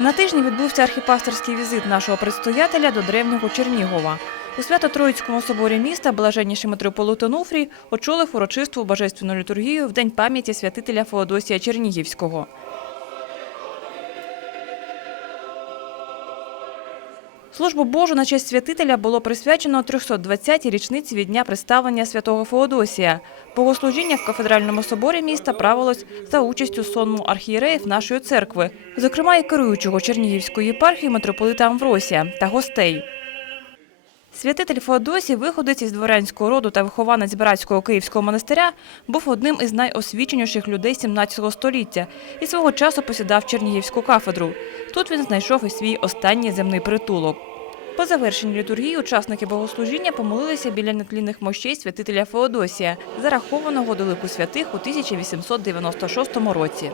На тижні відбувся архіпасторський візит нашого предстоятеля до древнього Чернігова. У Свято-Троїцькому соборі міста блаженніший митрополит Онуфрій очолив урочисту божественну літургію в День пам'яті святителя Феодосія Чернігівського. Службу Божу на честь святителя було присвячено 320-й річниці від дня представлення святого Феодосія. Богослужіння в кафедральному соборі міста правилось за участю сонму архієреїв нашої церкви, зокрема і керуючого Чернігівської єпархії митрополита Амвросія та гостей. Святитель Феодосій, виходець із дворянського роду та вихованець братського київського монастиря, був одним із найосвіченіших людей 17 століття і свого часу посідав Чернігівську кафедру. Тут він знайшов і свій останній земний притулок. По завершенні літургії учасники богослужіння помолилися біля нетлінних мощей святителя Феодосія, зарахованого до лику святих у 1896 році.